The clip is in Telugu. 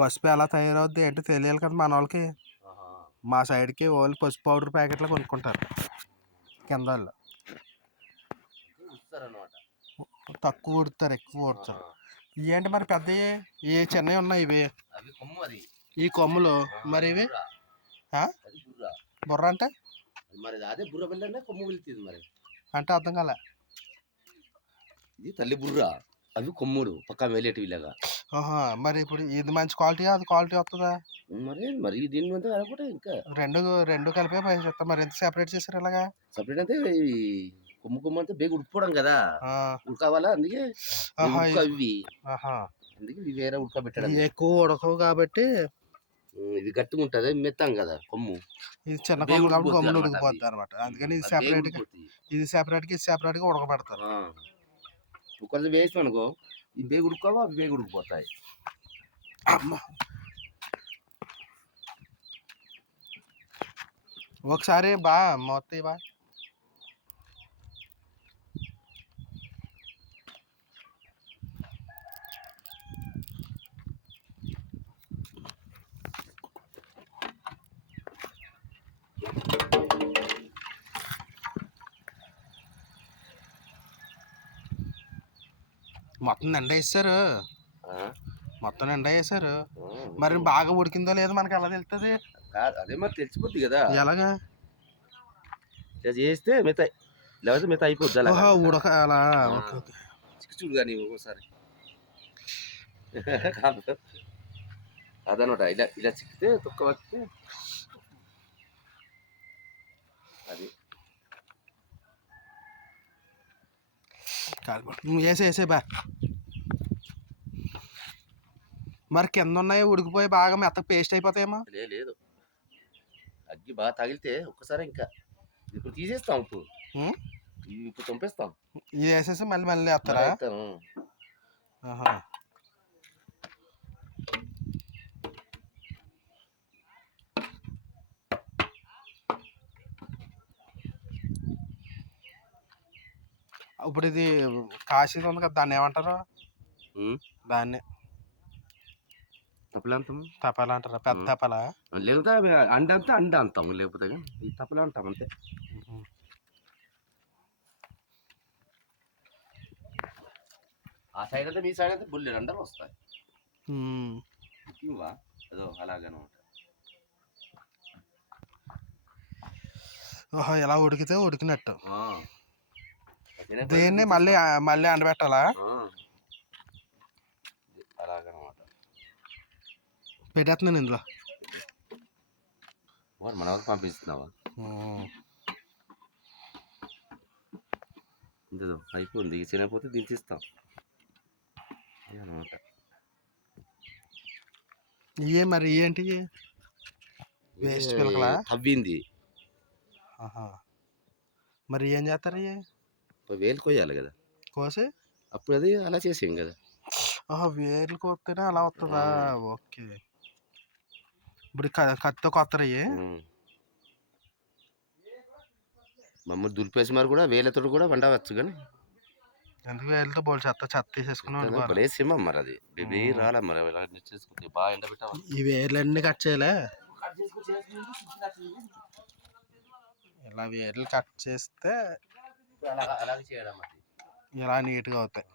పసుపు ఎలా తయారవుద్ది ఏంటో తెలియాలి కదా మన వాళ్ళకి. మా సైడ్కి ఓన్లీ పసుపు పౌడర్ ప్యాకెట్లు కొనుక్కుంటారు కింద వాళ్ళు. తక్కువ కుడతారు, ఎక్కువ కుడతారు. ఇవేంటి మరి పెద్దవి? ఏ చిన్నవి ఉన్నాయి ఇవి? ఈ కొమ్ములు మరి ఇవి బుర్ర అంటే మరి అదే బుర్ర పిల్లనే కొమ్ము వెళ్తుంది మరి అంటే అర్థం కాలే. ఇది తల్లి బుర్ర, అవి కొమ్ముడు పక్క వెళ్ళేటివి ఇలాగా. మరి ఇప్పుడు ఇది మంచి క్వాలిటీ, అది క్వాలిటీ వస్తుందా? మరి మరి దీని మీద అనుకుంటే ఇంకా రెండు కలిపే పైసలు చెప్తా. మరి ఎంత సెపరేట్ చేశారు ఇలాగా? సపరేట్ అంటే కొమ్ము కొమ్ము అంటే బేగ ఉడుకోవడం కదా, ఉడకావాలా అందుకే ఇవి అందుకే ఇవి వేరే ఉడకబెట్టడం. ఎక్కువ ఉడకవు కాబట్టి ఇది గట్టిగా ఉంటది, మెత్తాం కదా కొమ్ము. ఇది చిన్న కొమ్ము కాబట్టి కొమ్ములు ఉడికిపోద్ది అనమాట. అందుకని ఇది సెపరేట్ గా, ఇది సెపరేట్ గా, ఇది సెపరేట్ గా ఉడకబెడతారు. కుక్కర్లో వేసాం అనుకో, ఈ బేగ ఉడుకోవా అవి బేగ ఉడికిపోతాయి. ఒకసారి బా మొత్తం బా మొత్తం నిండా వేసారు, మొత్తం నిండా వేసారు. మరి బాగా ఉడికిందో లేదో మనకి ఎలా తెలుస్తుంది? అదే మరి తెలిసిపోద్ది కదా. ఎలాగా చేస్తే మిగతాయి, లేకపోతే మిగతా అయిపోద్ది అలా ఉడకాల. చూడు కానీ ఒకసారి అదనమాట. ఇలా ఇలా చిక్కితే తొక్క వస్తే అది వేసే బా. మరి కింద ఉన్నాయి ఉడికిపోయి బాగా మెత్తగా పేస్ట్ అయిపోతాయేమో. లేదు, అగ్గి బాగా తగిలితే ఒక్కసారి ఇంకా ఇప్పుడు తీసేస్తాం. ఇప్పుడు చంపేస్తాం. ఇది వేసేసి మళ్ళీ మళ్ళీ వేస్తారా? ఇప్పుడు ఇది కాశీది ఉంది కదా, దాన్ని ఏమంటారు? దాన్ని తపాలా అంటారా? పెద్ద తపాలా? లేకపోతే అండ అంతా అండ అంటాం, లేకపోతే ఈ తపలా అంటాం అంతే. ఆ సైడ్ అంతా మీ సైడ్ అంతా బుల్లెట్ అండలు వస్తాయి. అదో అలాగనమాట. ఎలా ఉడికితే ఉడికినట్టు. దీన్ని మళ్ళీ మళ్ళీ ఎండబెట్టాలా? అలాగనమాట. పెట్టేస్తున్నాను ఇందులో. మన వాళ్ళకి పంపిస్తున్నావా? ఇందులో అయిపోయింది, చిన్నపోతే దించిస్తాం అనమాట. ఇవే మరి ఏంటి వేస్ట్ పిల్లకలా తవ్వింది. మరి ఏం చేస్తారు? వేలు కోయాలి కదా, కోసి అప్పుడు అది అలా చేసాం కదా. వేలు కోస్తేనే అలా వస్తుందా? ఓకే. ఇప్పుడు కత్తితో కొత్తరు మమ్మల్ని దులిపేసి మరి కూడా వేలతో కూడా వండవచ్చు. కానీ ఎందుకు వేలతో బోల్ చెత్త తీసేసుకున్నాం సింహ మరి అది బేబీ రాలే మరి ఇలా చేసుకుంటే బాగా ఎండబెట్టాలి. ఈ వేర్లన్నీ కట్ చేయలే, ఇలా వేర్లు కట్ చేస్తే అలాగే చేయడం ఇలా నీట్గా అవుతాయి.